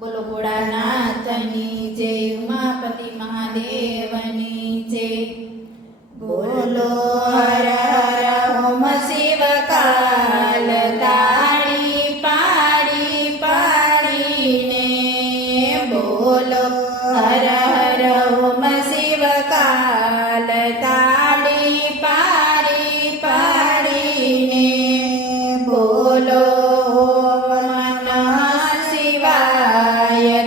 બોલો ભોળાનાથની જય, ઉમાપતિ મહાદેવની જય। બોલો હર હર ઓમ શિવ કાલ, તાળી પાડી પાડીને બોલો હર હર ઓમ શિવ કાલ, તાળી પાડી પાડીને બોલો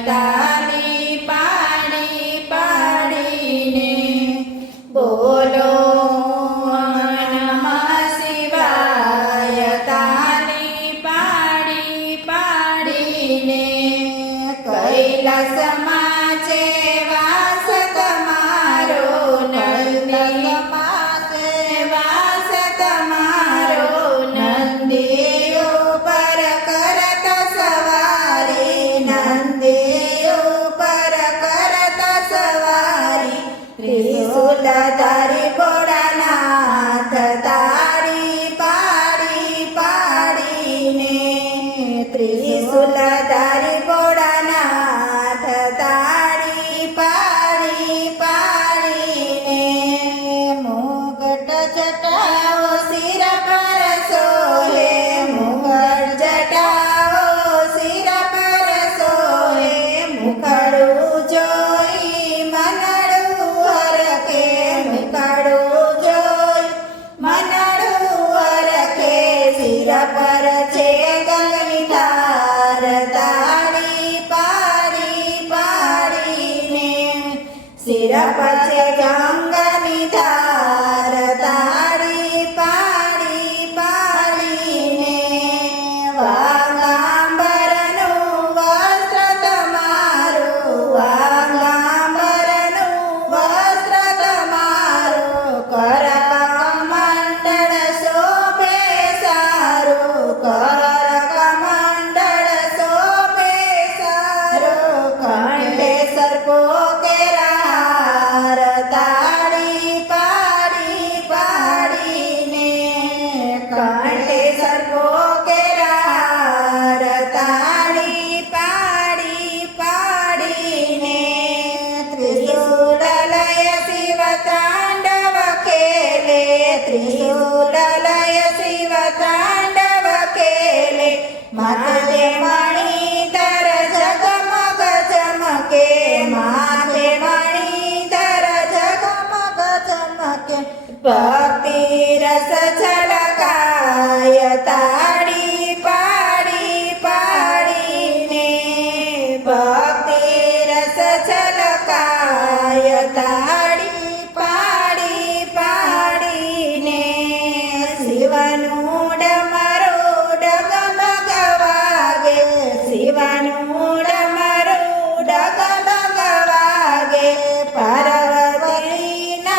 તાળી પાડી પાડીને બોલો નમઃ શિવાય, તાળી પાડી પાડીને કૈલાસમાં છે વાસ તમારો, નંદીમાં છે વાસ તમારો, નંદી ઉપર કરત સવારી, નંદી ઉપર કરત સવારી, ત્રિશૂલધારી ભોળાનાથ તાળી પાડી પાડીને, ત્રિશૂલધારી ભોળાનાથ તાળી પાડી પાડીને મુગટ જટાઓ શિર પર સોહે, મુગટ જટાઓ શિર પર સોહે, મુખડું જોઈ મનડું હરખે, મુખડું જોઈ મનડું હરખે, શિર પર છે ગંગની ધાર, તાળી પાડી પાડીને શિર પર છે ગંગની ધાર, તાળી પાડી પાડીને વાગાંબરનું વસ્ત્ર તમારું, વાગાંબરનું વસ્ત્ર તમારું, કરકમંડળ શોભે સારું, કરકમંડળ શોભે સારું, કંઠે સર્પો કેરાર, તાળી પાડી પાડીને કંઠે સર્પો કેરાર, તાળી પાડી પાડીને ત્રિશૂલ લય શિવ તાંડવ ખેલે, ત્રિશૂલ લય શિવ તાંડવ ખેલે, માથે મણિધર જગમગ ચમકે, માથે મણિધર જગમગ ચમકે, ભક્તિ રસ છલકાય, તાળી પાડી પાડીને ભક્તિ રસ છલકાય, તાળી પાડી પાડીને શિવનું ડમરું ડગમગ વાગે, શિવનું ડમરું ડગમગ વાગે, પાર્વતીના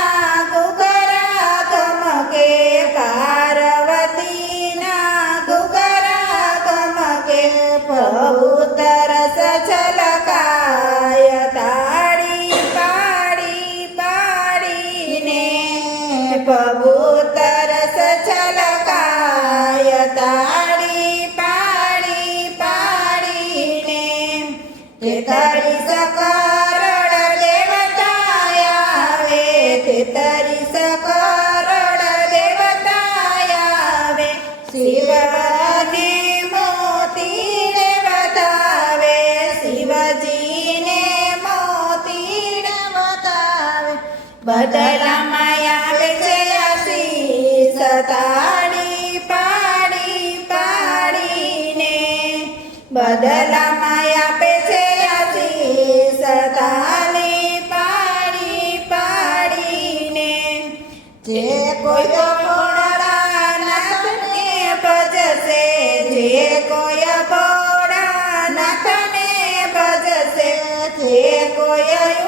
ઘૂઘરા ગમકે, પાર્વતીના ઘૂઘરા ગમકે, પ્રભુ તરસ છલકાય, તાળી પાડી પાડીને પ્રભુ તરસ છલકાય, તાળી પાડી પાડીને 33 કરોડ દેવતા આવે, 33 કરોડ દેવતા આવે, શિવને મોતીને બતાવે, શિવજીને મોતીને બતાવે, બદલામાં આવે છે આશીષ, તાળી પાડી પાડીને બદલામાં આપે છે આશીષ, તાળી પાડી પાડીને જે કોઈ ભોળાનાથને ભજશે, જે કોઈ ભોળાનાથને ભજશે, જે કોઈ